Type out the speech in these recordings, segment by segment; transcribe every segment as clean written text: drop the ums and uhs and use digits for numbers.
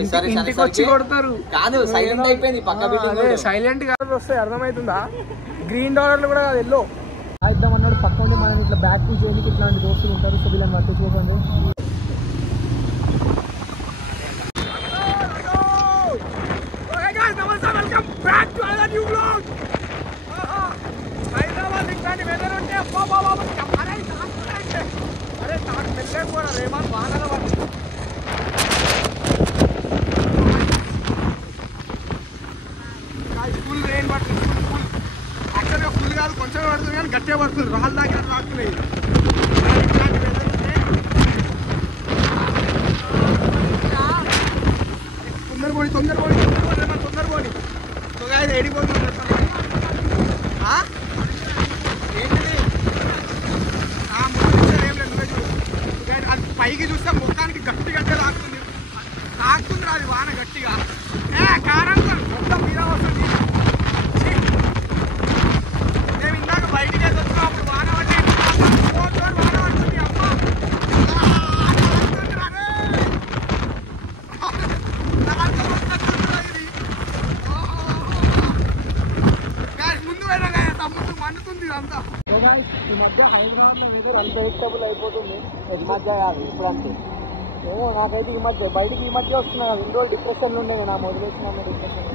ఇంటికి వచ్చి కొడతారు కాదు, సైలెంట్ అయిపోయింది పక్క బిల్డింగ్. సైలెంట్ గా వస్తాయి, అర్థమవుతుందా? గ్రీన్ డాలర్లు కూడా కాదు, ఎల్లో ఇద్దాం అన్నాడు. పక్కనే మనం ఇట్లా బ్యాక్ టు చేయడానికి ఇట్లాంటి దోస్తులు ఉంటారు. సో వీళ్ళని పట్టించుకోకండి. ఫుల్ రెయిన్ పడుతుంది, ఫుల్ యాక్చువల్గా ఫుల్ కాదు, కొంచెం పడుతుంది కానీ గట్టిగా పడుతుంది. రాళ్ళు దాకా రాకులేదు. తొందర పోనీ సో గాయస్ ఎడిపోతుంది. ఏంటిది ఏం లేదు, అది పైకి చూస్తే ముఖానికి గట్టి గట్టిగా తాకుతుంది రాదు వాన గట్టిగా. కారంగా మొత్తం మీద వస్తుంది. మేము ఇందాక బయటికి వచ్చినాం, అప్పుడు వాన పట్టి వాన పడుతుంది. ముందు వెళ్ళగా తమ్ముడు మండుతుంది ఇదంతా. ఈ మధ్య హైదరాబాద్లో వెదర్ అన్ప్రెడిక్టబుల్ అయిపోతుంది. ఈ మధ్య కాదు, ఇప్పుడు అంతే. ఏమో నాకైతే ఈ మధ్య బయటకి వస్తున్నా కదా, ఇన్ని రోజులు డిప్రెషన్లు ఉండేది నా మొదలైన డిప్రెషన్.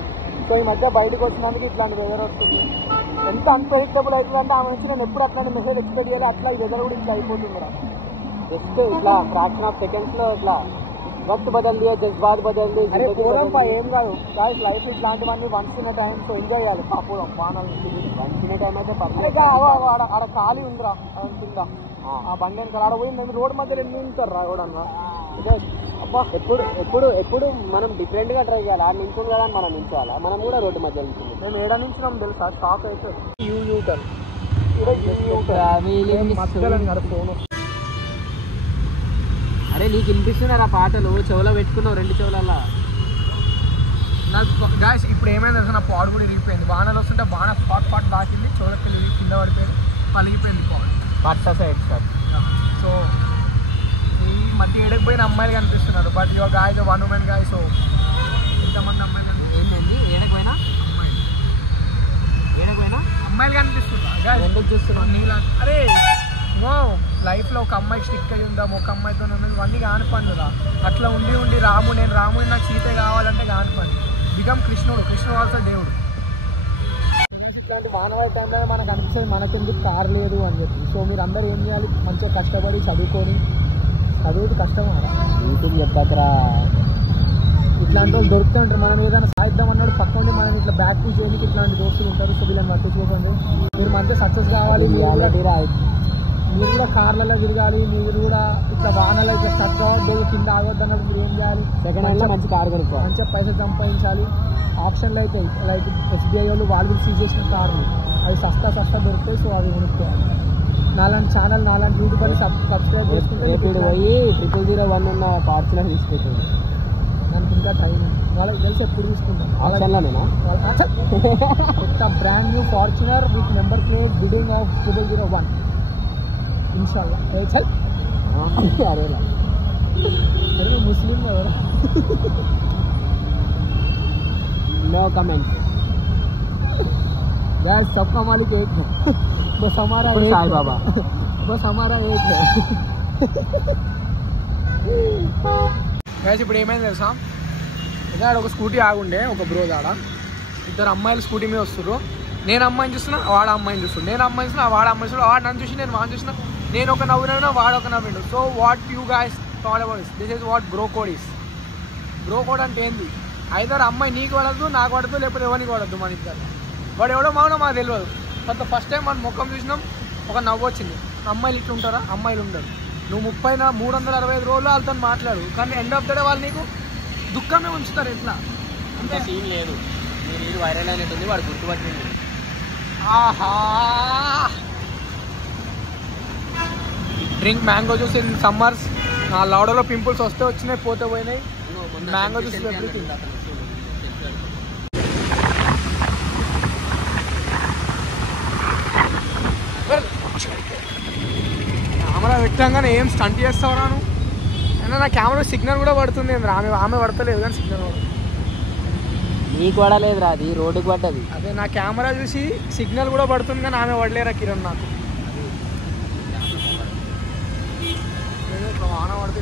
సో ఈ మధ్య బయటకు వచ్చినందుకు ఇట్లాంటి వెదర్ వస్తుంది. ఎంత అన్ప్రెడిక్టబుల్ అవుతుందంటే ఆమె నుంచి నేను ఎప్పుడు అట్లాంటి మెసేజ్ ఎక్స్పెక్ట్ చేయాలి, అట్లా ఈ వెదర్ కూడా ఇట్లా అయిపోతుంది రా. జస్ట్ ఇట్లా ఫ్రాక్షన్ ఆఫ్ సెకండ్స్లో ఇట్లా వక్త్ బదల్ది, జజ్బాత్ బదల్ది. పోదాం ఏం కాదు గాయ్స్, లైఫ్ ఇట్లాంటివన్నీ once in time. So enjoy చేయాలి. పోదాం వానలు వన్స్ ఇన్ టైం అయితే పర్లేదు. ఆడ ఖాళీ ఉందిరా కింద, ఆ బండి వెనకాల ఆడ పోయి నేను రోడ్ మధ్యలో ఎన్ని ఉంటారు రా ఎవడన్నా. అబ్బా ఎప్పుడు మనం డిఫరెంట్ గా ట్రై చేయాలి. ఆడ నించుంది కదా మనం నించోవాలా, మనం కూడా రోడ్డు మధ్య నించుంది. నేను ఏడా నించున్నాం తెలుసా, షాక్ అయితే. అరే నీకు వినిపిస్తున్నారా పాటలు? చెవులో పెట్టుకున్నావు, రెండు చెవులల్లా. నాకు గాయస్ ఇప్పుడు ఏమైంది తెలుసా, నా పాడు కూడా ఇరిగిపోయింది. వానలు వస్తుంటే బాగా పాట్ దాకింది, చెవులకి కింద పడిపోయింది, పలిగిపోయింది పాట్ సైడ్. సో ఈ మధ్య ఏడకపోయిన అమ్మాయిలు కనిపిస్తున్నారు. But your guy one women guy. So ఇంతమంది అమ్మాయిలు ఏంటండి ఏడకపోయినా అమ్మాయిలు కనిపిస్తున్నారు. ఎందుకు చూస్తున్నావు నీలా? అరే నో, లైఫ్లో ఒక అమ్మాయి స్టిక్ అయి ఉందాం, ఒక అమ్మాయితో ఉన్నది, ఇవన్నీ కాని పనురా. అట్లా ఉండి నేను రాముడు నాకు సీత కావాలంటే కాని పని. బికమ్ కృష్ణుడు ఆల్సో దేవుడు. ఇట్లాంటి మానవ టైంలో మనకు అనిపిస్తుంది మనకెందుకు కార్ లేదు అని చెప్పి. సో మీరు అందరూ ఏం చేయాలి, మంచిగా కష్టపడి చదువుకొని, చదువుది కష్టం యూట్యూబ్ చెప్పాకరా. ఇట్లాంటి వాళ్ళు దొరుకుతూ ఉంటారు. మనం ఏదైనా సాయిద్దాం అన్నాడు పక్కన మనం ఇట్లా బ్యాక్ టు చేయడానికి ఇట్లాంటి దోస్తులు ఉంటారు. సో వీళ్ళని పట్టించుకోకండి. మీరు మంచిగా సక్సెస్ కావాలి. మీరు కూడా కార్లలో తిరగాలి. మీరు కూడా ఇట్లా వాహనాలు ఇట్లా స్టక్ అవ్వద్దు, కింద ఆగొద్దు అన్నట్టు మీరు ఏం చేయాలి, సెకండ్ హ్యాండ్లో మంచి కార్ కొనుక్కో, మంచిగా పైసలు సంపాదించాలి. ఆప్షన్లు అయితే లైక్ ఎస్బీఐ వాళ్ళు సీజ్ చేసిన కార్లు అవి సస్తా దొరుకుతాయి. సో అవి కొనుక్కోవాలి. నాలాంటి ఛానల్, నాలాంటి యూట్యూబ్ అని సబ్స్క్రైబ్ చేసుకుంటే ఇప్పుడు పోయి 0001 ఉన్న ఫార్చునర్ తీసుకుంటుంది. దానికి ఇంకా టైం వాళ్ళకి తెలిసి ఎప్పుడు తీసుకుంటాం. ఆప్షన్లోనేనా కొత్త brand new Fortuner with number plate beading of 0001 ఇన్షాల్లా. అరేలా अरे मुस्लिम है और नो कमेंट गाइस सबका मालिक एक है बस हमारा एक साईं बाबा बस हमारा एक है गाइस ఇప్పుడు ఏమైంది తెలుసా ఇక్కడ ఒక స్కూటీ ఆగుండే ఒక బ్రో దాడ ఇద్దరు అమ్మాయిలు స్కూటీ మీద వస్తుర్రు నేను అమ్మాయిని చూస్తున్నా వాడు అమ్మాయిని చూస్తున్నా నేను అమ్మాయిని చూస్తున్నా వాడు అమ్మాయిని చూస్తున్నా వాడు నన్ను చూసి నేను వాడిని చూస్తున్నా నేను ఒక నవ్వునైనా వాడు ఒక నవ్విండు so what you guys thought about this is what bro code is bro code అంటే ఏంది ఐదర్ అమ్మాయి నీకు పడద్దు నాకు పడద్దు లేకపోతే ఎవరికి పడద్దు మన ఇద్దరు వాడు ఎవడో మౌనం మాకు తెలియదు కొంత ఫస్ట్ టైం మన ముఖం చూసినాం ఒక నవ్వు వచ్చింది అమ్మాయిలు ఇట్లా ఉంటారా అమ్మాయిలు ఉండరు నువ్వు 365 రోజులు వాళ్ళతో మాట్లాడు కానీ ఎండ్ ఆఫ్ ద డే వాళ్ళు నీకు దుఃఖమే ఉంచుతారు ఎట్లా అంత సీన్ లేదు మీరు వైరల్ అయినట్టుంది వాడు గుర్తుపట్టింది ఆహా drink mango juice in summers నా లౌడలో పింపుల్స్ వస్తే వచ్చినాయి పోతే పోయినాయి మ్యాంగో జ్యూస్ ఎవ్రీథింగ్ కెమెరా పెట్టంగానే ఏం స్టంట్ చేస్తావు రాను అయినా నా కెమెరా సిగ్నల్ కూడా పడుతుంది ఆమె పడతలేదు కానీ సిగ్నల్ పడుతుంది. నీకు పడలేదురా, అది రోడ్డుకి పడ్డది. అదే నా కెమెరా చూసి సిగ్నల్ కూడా పడుతుంది కానీ ఆమె పడలేరా కిరణ్ నాకు. వాన పడితే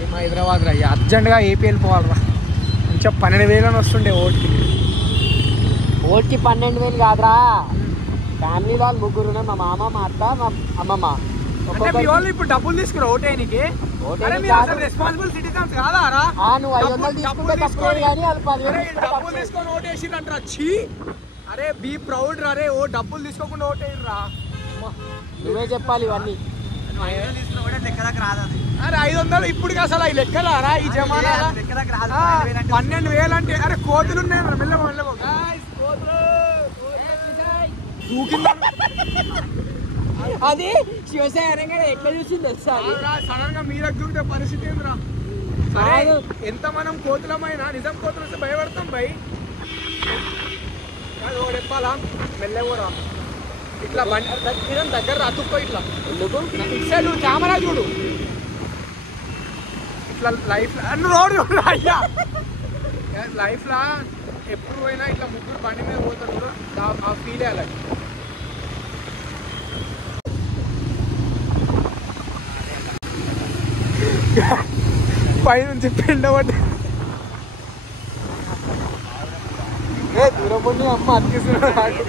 ఏం హైదరాబాద్ రా, అర్జెంట్గా ఏపీ వెళ్ళిపోవాలరా. మంచిగా 12,000 వస్తుండే ఓట్కి. 12,000 కాదురా, ఫ్యామిలీ వాళ్ళు 3 మా మామ, మా అత్త, మా అమ్మమ్మ. అంటే మీ వాళ్ళు ఇప్పుడు డబ్బులు తీసుకురా ఓటేనికి? రెస్పాన్సిబుల్ సిటిజన్స్ కాదా రా? నువ్వు 500 తీసుకుంటే తప్పలేదు కానీ వాళ్ళు 10,000 డబ్బులు తీసుకొని ఓటేసిరంటారా? ఛీ, అరే బీ ప్రౌడ్ రా. అరే డబ్బులు తీసుకోకుండా ఓటేయరా. నువ్వే చెప్పాలి ఇవన్నీ. అరే 500 ఇప్పుడు అసలు అవి లెక్కలారా ఈ జమానా? 12,000 అంటే అరే కోతులు ఉన్నాయి. మెల్లమో అది శివసేన ఎట్లా చూసింది సడన్ గా మీరు దూకితే పరిస్థితి ఏంద్రా? సరే ఎంత మనం కోతులమైనా నిజం కోతులు వస్తే భయపడతాం భయ్. చెప్పాలా మెల్లెవరా ఇట్లా దగ్గర అతుక్కో ఇట్లా. ఎందుకు ఇటు కెమెరా చూడు. ఇట్లా లైఫ్ రోడ్ అయ్యా లైఫ్ లా ఎప్పుడు పోయినా ఇట్లా ముగ్గురు బండి మీద పోతారు, ఆ ఫీల్ అయ్యాలి. పైనుంచి పెండబట్టి దూరం ఉండి అమ్మ అతికిస్తున్నాడు.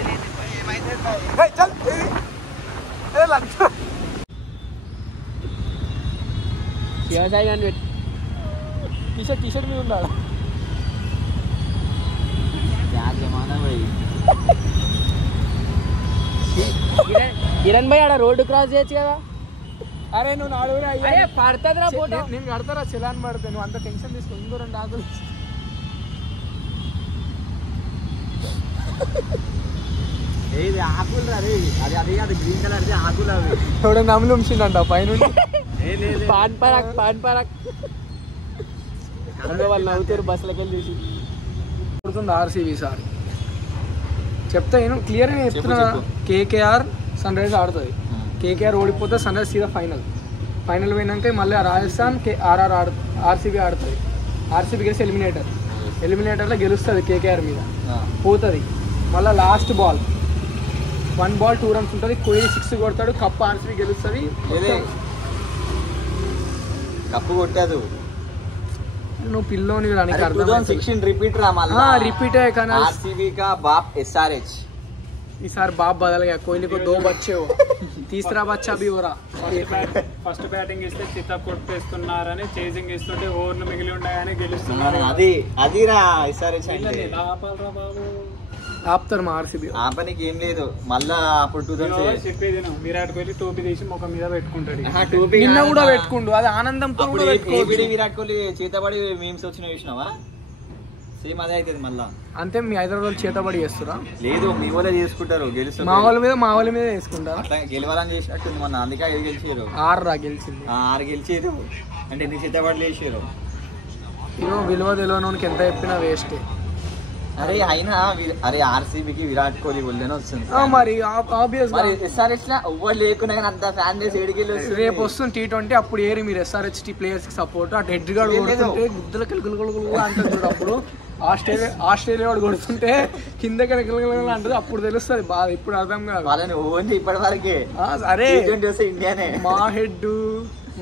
శివసాయి టీషర్ట్ మీద ఉండాలి. కిరణ్ భాయ్ ఆడ రోడ్డు క్రాస్ చేయొచ్చు కదా. అరే నువ్వు నాడుగురా పడుతుందిరా ఫోటో. నేను కడతారా చలాన్ పడితే నువ్వు అంత టెన్షన్ తీసుకో. ఇంకో 2 ఆకులు ఆకులు రే, అది కాదు గ్రీన్ కలర్ ఆకులు. అవి ఎవడో నమ్ములు ఉంచిందంట పైనుండి. పాన్ పరాక్ అందులో వాళ్ళు నవ్వుతారు బస్సులకి వెళ్ళి చూసి. కొడుతుంది ఆర్సీబీ సార్. చెప్తా నేను క్లియర్గా చెప్తున్నా. కేకేఆర్ సన్ రైజ్ ఆడుతుంది. కేకేఆర్ ఓడిపోతే సన్ రైజ్ సీదా ఫైనల్ పోయినాక మళ్ళీ రాజస్థాన్ ఆర్సీబీ ఆడుతుంది. ఆర్సీబీ గెలిచి ఎలిమినేటర్లో గెలుస్తుంది కేకేఆర్ మీద పోతుంది. మళ్ళీ లాస్ట్ బాల్ 1 బాల్ 2 రన్స్ ఉంటుంది. కోహ్లీ 6 కొడతాడు, కప్పు ఆర్సీబీ గెలుస్తుంది. కప్పు కొట్టదు. నువ్వు పిల్లోని రిపీట్ రిపీట్ కానీ ఈసారి బాబ్ బదలగా కోహ్లీ को 2 बच्चे हो, तीसरा बच्चा भी हो रहा. ఫస్ట్ బ్యాటింగ్ ఇస్తే చిత్త కొట్టేస్తున్నారని చేసింగ్ ఇస్తుంటే ఓవర్లు మిగిలి ఉన్నాయని గెలుస్తున్నారు. ఆపుతారు మా ఆర్సీబీ. ఆపనికి ఏం లేదు. మళ్ళా అప్పుడు చెప్పేది విరాట్ కోహ్లీ టోపీ తీసి ముఖం మీద పెట్టుకుంటాడు. నిన్న కూడా పెట్టుకుండు. అది ఆనందంతో విరాట్ కోహ్లీ చేతబడి మీమ్స్ వచ్చిన చూసినావా? సేమ్ అదే అవుతుంది మళ్ళా. అంతే మీ హైదరాబాద్ చేతబడి చేస్తురా? లేదు, మీ వాళ్ళే చేసుకుంటారు. గెలుస్తారు మా వాళ్ళ మీద వేసుకుంటారు. గెలవాలని చేసినట్టుంది మొన్న, అందుకే 5 గెలిచారు. 6 గెలిచింది. 6 గెలిచారు అంటే ఎన్ని చేతబడులు వేసారు. విలువ తెలియనోనికి ఎంత చెప్పినా వేస్టే. అరే అయినా అరే ఆర్సీబీకి విరాట్ కోహ్లీ వల్లనే వస్తుంది మరి ఆబ్వియస్ గా. ఎస్ఆర్హెచ్ లో ఎవ్వరు లేకున్నా కానీ అంత ఫ్యాన్ బేస్ ఏడికెళ్ళి వస్తుంది. రేపు వస్తుంది T20 అప్పుడు ఏరి మీరు ఎస్ఆర్హెచ్ ప్లేయర్స్ కి సపోర్ట్. అటు హెడ్ గార్డ్ కొడుతుంటే గుద్దల కిలకలు అంటుంది చూడు. అప్పుడు ఆస్ట్రేలియా వాడు కొడుతుంటే కింద కిలకలు అంటుంది. అప్పుడు తెలుస్తుంది బాధ. ఇప్పుడు అర్థం కాదు వాళ్ళని ఓన్లీ ఇప్పటి వరకే. అరే ఇండియానే మా హెడ్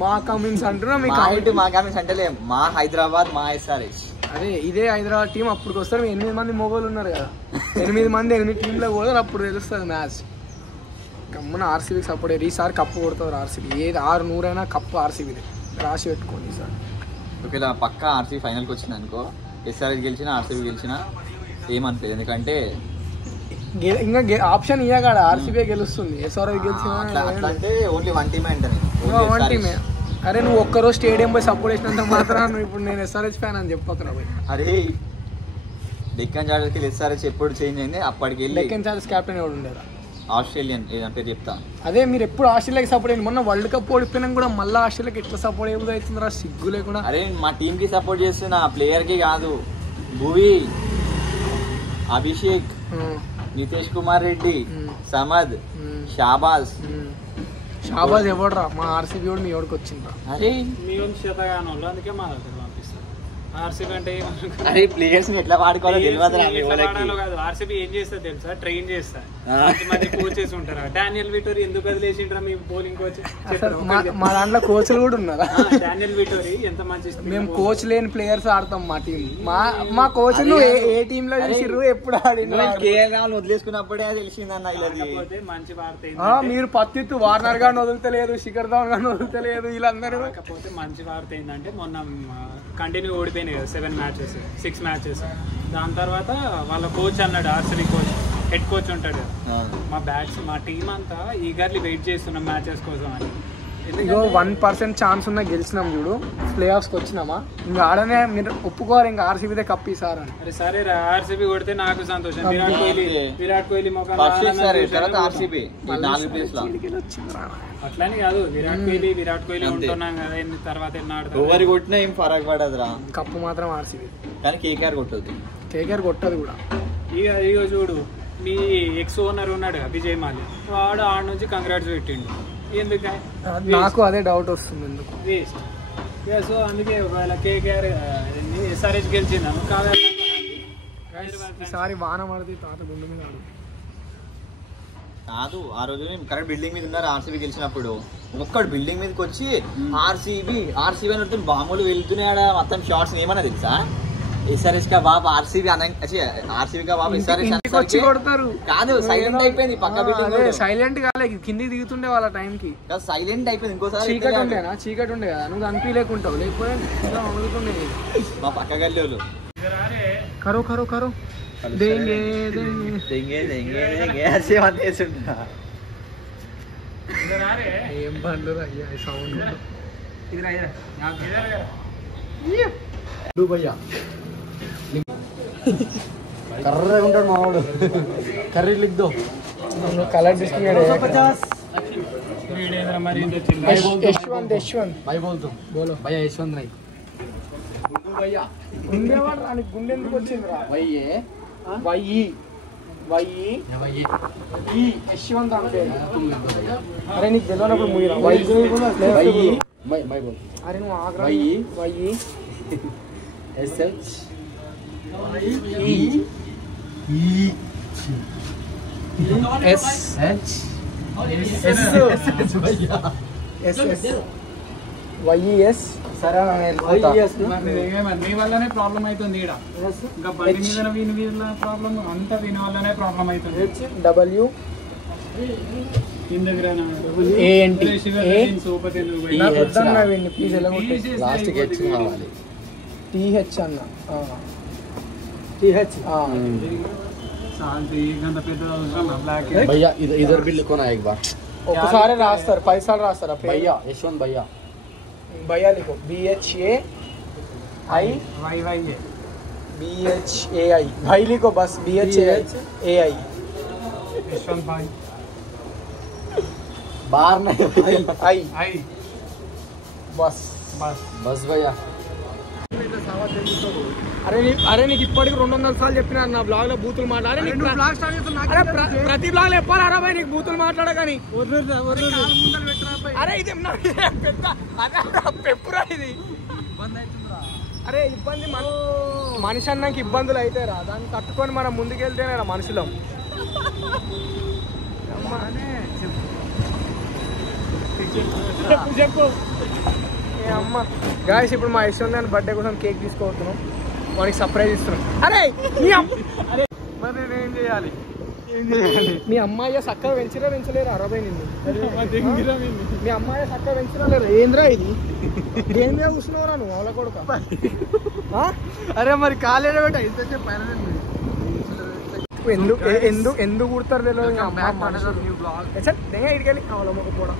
మా కమిన్స్ అంటున్నా. మీ హెడ్ మా కమిన్స్ అంటే మా హైదరాబాద్ మా ఎస్ఆర్హెచ్. అదే ఇదే హైదరాబాద్ టీం. అప్పుడు వస్తారు 8 మంది మొగోళ్ళు ఉన్నారు కదా. 8 మంది 8 టీంలో పోతారు. అప్పుడు తెలుస్తుంది మ్యాచ్. గమ్మున ఆర్సీబీకి సపోర్ట్ అయ్యారు. ఈసారి కప్పు కొడతారు ఆర్సీబీ. ఏది 600 అయినా కప్పు ఆర్సీబీది రాసి పెట్టుకోండి ఈసారి. ఒకవేళ పక్క ఆర్సీబీ ఫైనల్కి వచ్చింది అనుకో, ఎస్ఆర్హెచ్ గెలిచినా ఆర్సీబీ గెలిచినా ఏమనిపించదు. ఎందుకంటే ఇంకా ఆప్షన్ ఇయ్యగాడ ఆర్సీబీ గెలుస్తుంది. ఎస్ఆర్హెచ్ గెలిచినా అంటే ఓన్లీ 1 టీమే అంటే 1 టీమే. అరే నువ్వు ఒక్కరోజు స్టేడియం పోయి సపోర్ట్ చేసినంత మాత్రం నువ్వు ఇప్పుడు నేను ఎస్ఆర్హెచ్ ఫ్యాన్ అని చెప్పకరా పోయి. అరే డెక్కన్ చార్జర్స్కి ఎస్ఆర్హెచ్ ఎప్పుడు చేంజ్ అయింది అప్పటికి వెళ్ళి. డెక్కన్ చార్జర్స్ కెప్టెన్ ఎవడు ఉండేదా? ఆస్ట్రేలియన్ ఏదంటే చెప్తా. అదే మీరు ఎప్పుడు ఆస్ట్రేలియాకి సపోర్ట్ అయ్యింది. మొన్న వరల్డ్ కప్ ఓడిపోయినా కూడా మళ్ళీ ఆస్ట్రేలియాకి ఎట్లా సపోర్ట్ అయ్యేది అవుతుందిరా సిగ్గు లేకుండా. అరే మా టీంకి సపోర్ట్ చేస్తున్నా, ప్లేయర్కి కాదు. భువి, అభిషేక్, నితేష్ కుమార్ రెడ్డి, సమద్, షాబాజ్, షాబాజ్ ఎవడరా మా ఆర్సీబీ కూడా మీ ఎవరికి వచ్చిండ్రా. అరే మీ వంశ శతగానం వాళ్ళు అందుకే మా దగ్గర పంపిస్తారు. ఆర్సీబీ అంటే అరే ప్లేయర్స్ ని ఎట్లా వాడుకోవాలో తెలియదు కాదు. ఆర్సీబీ ఏం చేస్తా తెలుసా, ట్రైన్ చేస్తా. మంచి కోచెస్ ఉంటారా. డానియల్ విటోరీ ఎందుకు వదిలేసిండ్రా మీ బౌలింగ్ కోచ్? మా దాంట్లో కోచ్లు కూడా ఉన్నారా? డానియల్ విటోరీ ఎంత మంచి, మేము కోచ్ లేని ప్లేయర్స్ ఆడతాం మా టీం. మా కోచ్లు ఏ టీమ్ లో చూసిర్రు, ఎప్పుడు ఆడిన వదిలేసుకున్నప్పుడే తెలిసిందన్న. కాకపోతే మంచి వార్త మీరు పత్తిత్తు వార్నర్ గాని వదులుతలేదు, శిఖర్ ధవన్ గాని వదులుతలేదు, వీళ్ళందరూ. కాకపోతే మంచి వార్త ఏంటంటే మొన్న కంటిన్యూ ఓడిపోయినాయి కదా 6 మ్యాచెస్. దాని తర్వాత వాళ్ళ కోచ్ అన్నాడు, ఆర్సీబీ కోచ్, హెడ్ కోచ్ ఉంటాడు, మా టీం అంతా ఈగర్లీ వెయిట్ చేస్తున్నాం మ్యాచెస్ కోసం అని. ఇగో 1% ఛాన్స్ ఉన్నా గెలిచినాం చూడు, ప్లే ఆఫ్స్ కి వచ్చినామా. ఇంకా ఆడనే మీరు ఒప్పుకోరు, ఇంకా ఆర్సీబీదే కప్ ఈసారి అని. అరే సరే ఆర్సీబీ కొడితే నాకు సంతోషం. విరాట్ కోహ్లీ అట్లానే కాదు, విరాట్ కోహ్లీ ఉంటున్నాం కదా, తర్వాత ఎవరు కొట్టినా ఏం ఫరక్ పడదురా. కప్పు మాత్రం ఆర్సీబీ, కానీ కేకేఆర్ కొట్టదు. కేకేఆర్ కొట్టదు కూడా. ఇక చూడు, మీ ఎక్స్ ఓనర్ ఉన్నాడు విజయ్ మాల్యా, వాడు ఆడ నుంచి కంగ్రాట్స్ పెట్టిండు. ఎందుకు? నాకు అదే డౌట్ వస్తుంది, ఎందుకు వేస్ట్. సో అందుకే ఒకవేళ కేకేఆర్ ఎస్ఆర్హెచ్ గెలిచిందాము ఈసారి వాన పడితే తాత గుండు మీద కాదు. ఆ రోజు కరెక్ట్ బిల్డింగ్ మీద ఉన్నారు ఆర్సీబీ గెలిచినప్పుడు. ఒక్కడు బిల్డింగ్ మీదకి వచ్చి ఆర్సీబీ అని వస్తే బాంబులు వెళ్తున్నాడా మొత్తం షార్ట్స్. ఏమన్నా తెలుసా, ఎస్ఆర్ఎస్ కా బాబు ఆర్సీబీ ఆర్సీబీ కా బాబు ఎస్ఆర్ఎస్ వచ్చి కొడతారు. కాదు, సైలెంట్ అయిపోయింది పక్క బిల్డింగ్. సైలెంట్ కాలే, కిందికి దిగుతుండే వాళ్ళ టైం కి. సైలెంట్ అయిపోయింది. ఇంకోసారి చీకటి ఉండేనా, చీకటి ఉండే కదా, నువ్వు అనిపించలేకుంటావు, లేకపోతే మా పక్క గల్లీ వాళ్ళు కరో కరో కరో ఏం బండ్లు అయ్యా సౌండ్. కర్రగా ఉంటాడు మావాడు. కర్రీ లిక్దో కలర్ డిస్ప్లే మరి యశ్వంత్ भाई बोल तुम बोलो भैया यशवंत नहीं గుండెవాడు రాని గుండె ఎందుకు వచ్చిందిరా? भैया వయ్యి भैया యశ్వంత్ అంటే. तुम लिख दो भैया అరే నీకు తెలియనప్పుడు ముగిరా भाई मैं बोल అరే నువ్వు ఆగ్రా. వయ్యి एस एच ఎస్ एच भैया ఎస్ వైఎస్. సరే మీ వల్లనే ప్రాబ్లం అవుతుంది ఈడ. ఇంకా బండి మీద వీళ్ళ ప్రాబ్లం అంతా వీని వల్లనే ప్రాబ్లం అవుతుంది. డబ్ల్యూ ఏంటి ప్లీజ్ ఎలా लास्ट के एच కావాలి టీహెచ్ అన్న भैया इधर भी लिखो ना एक बार. ఒకసారి రాస్తారు, 10 సార్లు రాస్తారా? भैया यशवंत भैया భయ్యా లిఖో BHAI भाई लिखो बस BHAI यशवंत भाई बाहर नहीं आई बस बस भैया. అరే నీకు ఇప్పటికి 200 సార్లు చెప్పినా నా బ్లాగ్ లో బూతులు మాట్లాడి. ప్రతి బ్లాగ్ లో చెప్పారా భాయ్ నీకు బూతులు మాట్లాడగాని? అరే ఇది పెప్పురా ఇది. అరే ఇబ్బంది మనిషి అన్నాక ఇబ్బందులు అయితే రా, దాన్ని తట్టుకొని మనం ముందుకెళ్తేనే రా మనుషులం. చెప్పు అమ్మ. గాయస్ ఇప్పుడు మా యశ్వంత్ బర్త్డే కోసం కేక్ తీసుకోవస్తున్నాం, వాడికి సర్ప్రైజ్ ఇస్తున్నాం. అరే మరి నేనేం చేయాలి? మీ అమ్మాయి చక్కగా పెంచలేరు అరవై నిన్ను. మీ అమ్మాయి చక్కగా పెంచలేరు. ఏంద్రా ఇది? దేని మీద కూర్చున్నావురా నువ్వు అవల కొడుకు? అరే మరి కాలేజీ పెట్ట ఇంత పైన ఎందుకు కుడతారు తెలియదు. ఇడికెళ్ళి కూడా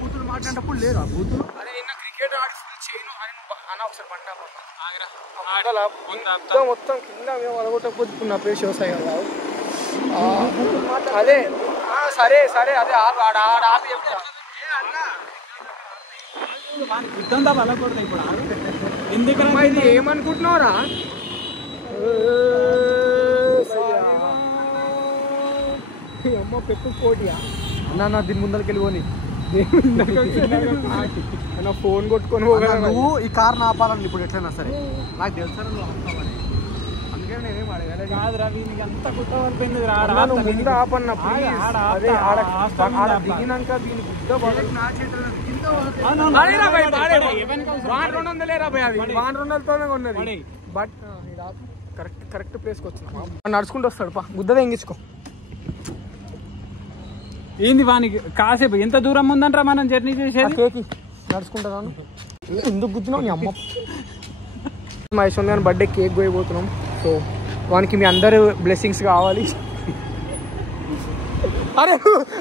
బూతులు మాట్లాడినప్పుడు లేదా బూతులు? అరే నిన్న క్రికెట్ ఆడిస్తుంది చేయను అని అన్న ఒకసారి బండి మొత్తం కింద మేము అలగొట్టకపోతున్న పేరు వ్యవసాయ కదా. అదే సరే సరే అదే ఆపి చెప్తా. ఎందుకమ్మా ఇది ఏమనుకుంటున్నావురా? అమ్మ పెప్పు పోటీయా? నా దీని ముందరికి వెళ్ళిపోని నా ఫోన్ కొట్టుకొని పోగల నువ్వు ఈ కార్ ఆపాలని ఇప్పుడు ఎట్లయినా సరే నాకు తెలుసా అందుకే నేనేం అడగలేదు కాదురా వీనికి అంత గుట్ట పడిపోయింది ముందు ఆపన్న దిగినాక దీని గుద్ద $200 ఉన్నది బట్ కరెక్ట్ ప్లేస్కి వచ్చిన నడుచుకుంటూ వస్తాడు పా గుద్ద ఎంగించుకో ఏంది వానికి కాసేపు ఎంత దూరం ఉందంటారా మనం జర్నీ చేసేది కేకి నడుచుకుంటాను ఎందుకు గుద్దినావు నీ అమ్మ మా యశ్వంత్ గారి బర్త్డే కేక్ పోయిపోతున్నాం సో వానికి మీ అందరు బ్లెస్సింగ్స్ కావాలి అరే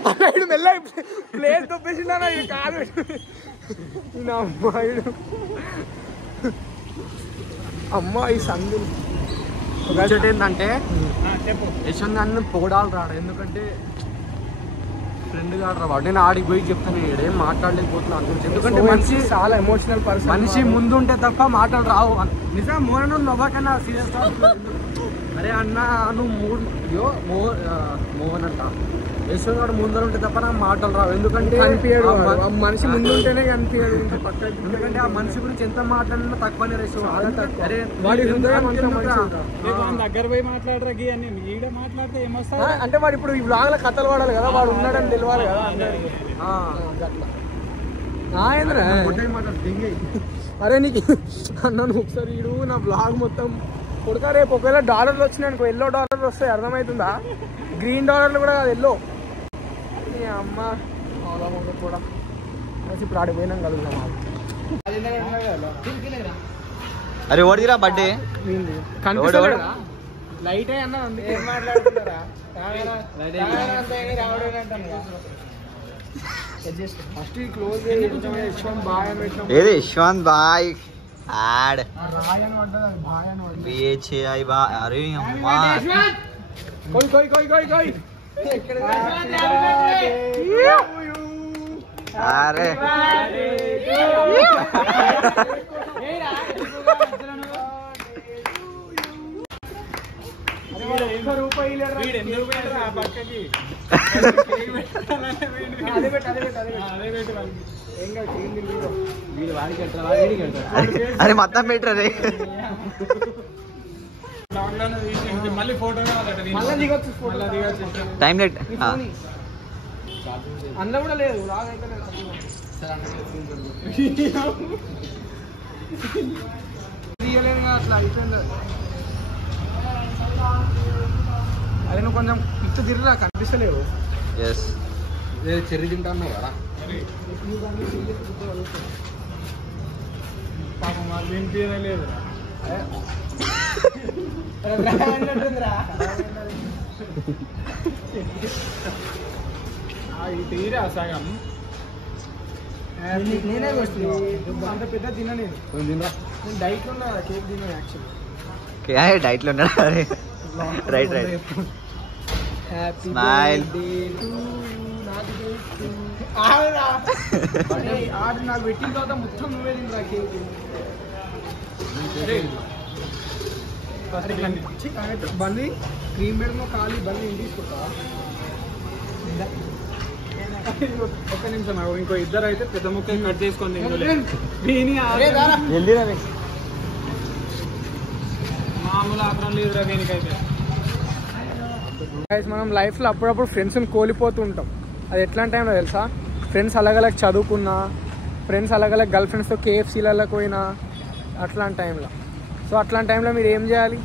అన్నాడు మెల్ల ప్లేస్ తప్పేసిండా ఇది కాదు నా అమ్మాయిడు అమ్మాయి సందులు ఒకటి ఏంటంటే యశ్వంత్ గారిని పొగడాలి రాడు ఎందుకంటే ఫ్రెండ్ కాడు వాడు నేను ఆడికి పోయి చెప్తాను ఏం మాట్లాడలేకపోతున్నాను ఎందుకంటే మనిషి చాలా ఎమోషనల్ పర్సన్ మనిషి ముందు ఉంటే తప్ప మాటలు రావు నిజం మోహన్ నవ్వకన్నా సీరియస్ అరే అన్న నువ్వు మోహన్ అంట యశ్వంత్ గారు ముందర ఉంటే తప్ప నాకు మాటలు రావు ఎందుకంటే మనిషి ముందు ఉంటేనే కనిపించదు ఎందుకంటే ఆ మనిషి గురించి ఎంత మాట్లాడినా తక్కువనే అరే వాడి దగ్గర పోయి మాట్లాడరా అని ఈడ మాట్లాడితే ఏమొస్తా అంటే వాడు ఇప్పుడు ఈ బ్లాగ్లో కథలు వాడాలి కదా వాడు ఉన్నాడని తెలియాలి కదా అరే నీకు అన్నాను ఒకసారి ఈడు నా బ్లాగ్ మొత్తం కొడుక రేపు ఒకవేళ $1 వచ్చినాయి అనుకో $1 వస్తాయి అర్థమవుతుందా గ్రీన్ $1 కూడా కాదు ఎల్లో అమ్మ కూడా ఇప్పుడు ఆడిపోయినాం కలుగుతాం అరే ఓడిరా బర్త్డే లైట్ అన్నా అందుకే ఏం మాట్లాడుతున్నారా ఫస్ట్ క్లోజ్ యశ్వంత్ బాయ్ ఏది యశ్వంత్ బాయ్ యాడ్ అరే అమ్మా అరే అరే మొత్తం పెట్టరే మళ్ళీ ఫోటో టైం లెట్ అందులో కూడా లేదు అట్లా అయిపోయింది అదే నువ్వు కొంచెం ఇటు తిరిగిలా కనిపిస్తలేవు చెర్రీ తింటా అన్నావు కదా పాపం వాళ్ళు వినిపించలేదు తీరా సగం నేనే వస్తున్నా అంత పెద్ద తిన్నా నేను డైట్లో ఉన్నా కేక్ తిన్నా యాక్చువల్లీ డైట్లో ఉన్నాడు అరే రైట్ స్మైల్ ఆడు నాకు పెట్టిన తర్వాత మొత్తం నువ్వే తిన్నా కేక్ బల్లి క్రీమ్ బెడ్లో ఖాళీ బల్లి ఇంటికి తీసుకుంటావా ఒక్క నిమిషం ఇంకో ఇద్దరు అయితే పెద్ద ముక్క కట్ చేసుకొని మామూలు ఆపరం లేదురా దీనికైతే మనం లైఫ్లో అప్పుడప్పుడు ఫ్రెండ్స్ని కోల్పోతుంటాం అది ఎట్లాంటి టైంలో తెలుసా ఫ్రెండ్స్ అలగలకి చదువుకున్నా ఫ్రెండ్స్ అలగలకి గర్ల్ ఫ్రెండ్స్తో KFCలకు పోయినా అట్లాంటి టైంలో సో అట్లాంటి టైంలో మీరు ఏం చేయాలి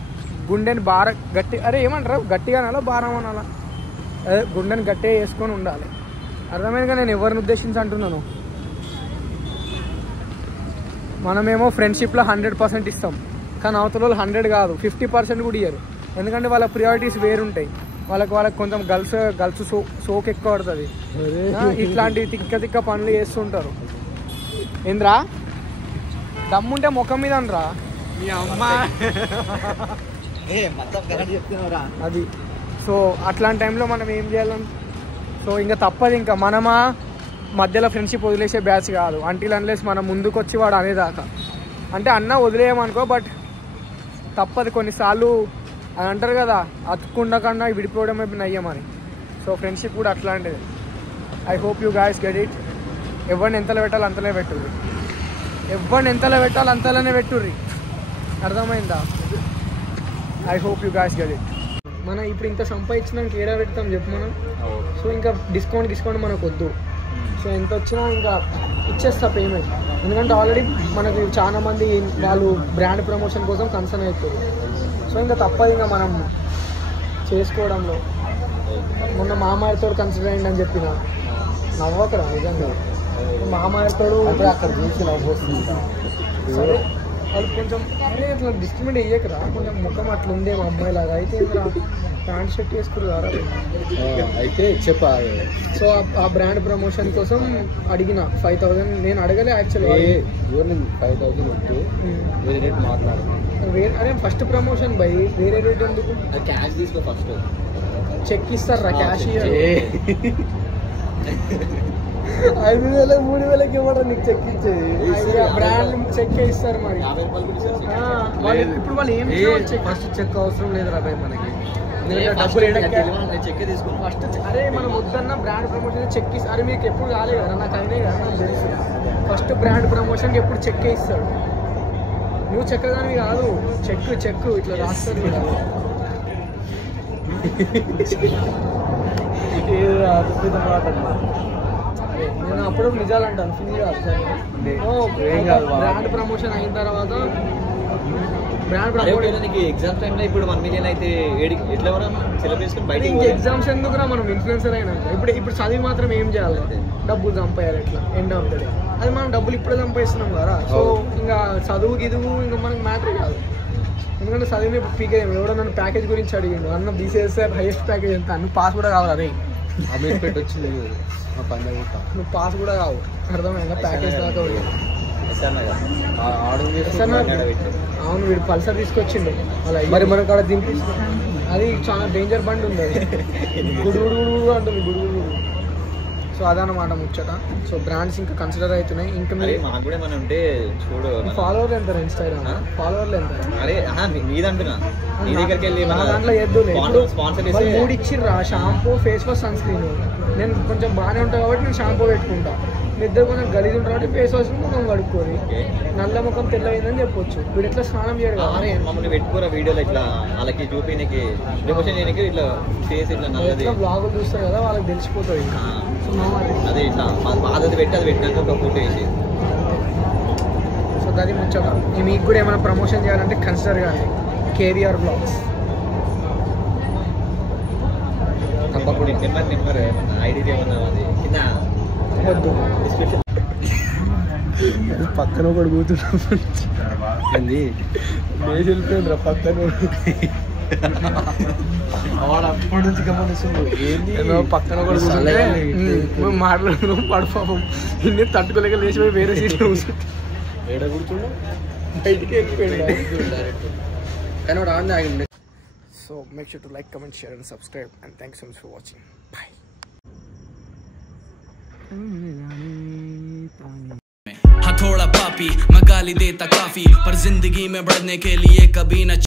గుండెని గట్టి అరే ఏమంటారు గట్టిగా అనాలా భారం అనాలా అదే గుండెని గట్టిగా వేసుకొని ఉండాలి అర్థమైందిగా నేను ఎవరిని ఉద్దేశించి అంటున్నాను మనమేమో ఫ్రెండ్షిప్లో 100% ఇస్తాం కానీ అవతల వాళ్ళు 100 కాదు 50% కూడా ఇయ్యరు ఎందుకంటే వాళ్ళ ప్రియారిటీస్ వేరుంటాయి వాళ్ళకి కొంచెం గర్ల్స్ సోక్ ఎక్కువ పడుతుంది ఇట్లాంటి తిక్క పనులు చేస్తుంటారు ఏంద్రా దమ్ముంటే ముఖం మీద అనరా మీ అమ్మ అది సో అట్లాంటి టైంలో మనం ఏం చేయాలని సో ఇంకా తప్పదు ఇంకా మనమా మధ్యలో ఫ్రెండ్షిప్ వదిలేసే బ్యాచ్ కాదు అంటిల్ అన్లెస్ మనం ముందుకు వచ్చి వాడు అనేదాకా అంటే అన్న వదిలేయమనుకో బట్ తప్పదు కొన్నిసార్లు అని అంటారు కదా అతుక్కుండా కన్నా విడిపోవడమే నయ్యమని సో ఫ్రెండ్షిప్ కూడా అట్లాంటిది I hope you guys get it. ఎవరిని ఎంతలో పెట్టాలి అంతలో పెట్టుర్రి, ఎవరిని ఎంతలో పెట్టాలి అంతలోనే పెట్టుర్రి, అర్థమైందా? I hope you guys get it. మనం ఇప్పుడు ఇంత సంపాదించినాక ఏడా పెడతాం చెప్పు మనం. సో ఇంకా డిస్కౌంట్ మనకు వద్దు. సో ఎంత వచ్చినా ఇంకా ఇచ్చేస్తా పేమెంట్. ఎందుకంటే ఆల్రెడీ మనకి చాలా మంది వాళ్ళు బ్రాండ్ ప్రమోషన్ కోసం కన్సర్న్ అవుతారు. సో ఇంకా తప్పదు ఇంకా మనం చేసుకోవడంలో. మొన్న మామాయతో కన్సిడర్ అయ్యింది అని చెప్పిన, నవ్వకరా నిజంగా. మామాయతోడు అక్కడ చూసి నవ్వొస్తుంది. సరే వాళ్ళు కొంచెం అరే అట్లా డిస్ట్రిబ్యూట్ అయ్యాకరా, కొంచెం ముఖం అట్లా ఉండే మా అమ్మాయిలాగా. అయితే ఇంకా ప్యాంట్ షర్ట్ వేసుకురు కదా అయితే చెప్పా. సో ఆ బ్రాండ్ ప్రమోషన్ కోసం అడిగిన 5,000. నేను అడగలే యాక్చువల్లీ. 5,000 వద్దు, వేరే రేట్ మాట్లాడు. అరే ఫస్ట్ ప్రమోషన్ బై, వేరే రేట్ ఎందుకు? క్యాష్ తీసుకో ఫస్ట్. చెక్ ఇస్తారా? క్యాష్ 5,000 3,000 ఇవ్వడం నీకు చెక్ ఇచ్చేది. బ్రాండ్ చెక్ ఇస్తారు మరి. ఇప్పుడు వాళ్ళు ఏం ఫస్ట్ చెక్ అవసరం లేదు రాబాయ్ మనకి. డబ్బులు చెక్ తీసుకున్నాం ఫస్ట్. అరే మనం వద్దన్న బ్రాండ్ ప్రమోషన్ చెక్ ఇస్తారు. అరే మీకు ఎప్పుడు కాలేదు కదా, నాకు అయినా కదా నాకు తెలుసు. ఫస్ట్ బ్రాండ్ ప్రమోషన్కి ఎప్పుడు చెక్ ఇస్తాడు. నువ్వు చెక్కదానివి కాదు, చెక్ ఇట్లా రాస్తాడు కదా. నేను అప్పుడు నిజాలు అంటాను, ఫిల్ కాదు. బ్రాండ్ ప్రమోషన్ అయిన తర్వాత బ్రాండ్ ప్రమోషన్ ఎగ్జామ్ టైంలో ఇప్పుడు 1 million అయితే ఎట్లా సెలబ్రేట్ బయట ఎగ్జామ్స్ ఎందుకురా, మనం ఇన్ఫ్లుయెన్సర్ అయినా ఇప్పుడు చదివి మాత్రం ఏం చేయాలి? డబ్బులు సంపాయాలి ఎట్లా ఎండ్ ఆఫ్ ద డే. అది మనం డబ్బులు ఇప్పుడే సంపాదిస్తున్నాం కదా. సో ఇంకా చదువు గిదువు ఇంకా మనకు మ్యాటర్ కాదు. ఎందుకంటే చదివిన ఇప్పుడు పీకే ఎవడో నన్ను ప్యాకేజ్ గురించి అడిగిండు. అన్న BCS హైయెస్ట్ ప్యాకేజ్ ఎంత? నువ్వు పాస్ కూడా కావాలి. అరే అమీర్పేట వచ్చింది నువ్వు పాస్ కూడా కావు, అర్థమైందా? ప్యాకేజ్ దాకా అవును. వీడు పల్సర్ తీసుకొచ్చిండు అలా. మరి మన కాడ దింపి అది చాలా డేంజర్ బండి ఉంది. అది గుడుగుడు అంటుంది, గుడుగుడు. సో అదనమాట ముచ్చట. సో బ్రాండ్స్ ఇంకా కన్సిడర్ అవుతున్నాయి. ఇంకా ఫాలోవర్లు ఎంత ఇన్స్టాగ్రామ్? ఫాలోవర్లు ఎంత? దాంట్లో ఎద్దులే. ఇప్పుడు 3 ఇచ్చిర్రా, shampoo, face wash, sunscreen. నేను కొంచెం బాగానే ఉంటాను కాబట్టి నేను షాంపూ పెట్టుకుంటా. నిద్ర కొంచెం గలీజ్ ఉంటారు కాబట్టి ఫేస్ వాష్ ముఖం కడుక్కోని నల్ల ముఖం తెల్లయిందని చెప్పొచ్చు. వీడు ఎట్లా స్నానం చేయడు కదా. మమ్మల్ని పెట్టుకోరా వీడియోలో ఇట్లా వాళ్ళకి చూపించడానికి ప్రమోషన్ చేయడానికి ఇట్లా ఫేస్ ఇట్లా నల్లది బ్లాగులు చూస్తారు కదా, వాళ్ళకి తెలిసిపోతుంది. అదే ఇట్లా బాధది పెట్టి అది పెట్టినాక ఒక ఫోటో వేసి. సో అది ముచ్చట. మీకు కూడా ఏమైనా ప్రమోషన్ చేయాలంటే కన్సిడర్ కానీ KVR బ్లాగ్స్. తప్పకుండా నెంబర్ ఏమన్నా ఐడి ఏమన్నా అది కింద వద్దు. పక్కన ఒకటి కూర్చున్నాడు వెళ్ళిపోయిందిరా పక్కన. వాడు అప్పటి నుంచి గమనిస్తుంది పక్కన కూడా కూర్చుంటే మేము మాట్లాడుతున్నాం. పడిపోం ఇన్ని తట్టుకోలేక లేచిపోయి వేరే సీట్లో కూర్చుంటాం. ఏడ కూర్చుండు బయటికి వెళ్ళిపోయాడు. కానీ వాడు ఆడింది ఆగింది. So make sure to like, comment, share and subscribe, and thanks so much for watching. Bye. हाँ थोड़ा पापी मैं गाली देता काफी, पर जिंदगी में बढ़ने के लिए कभी न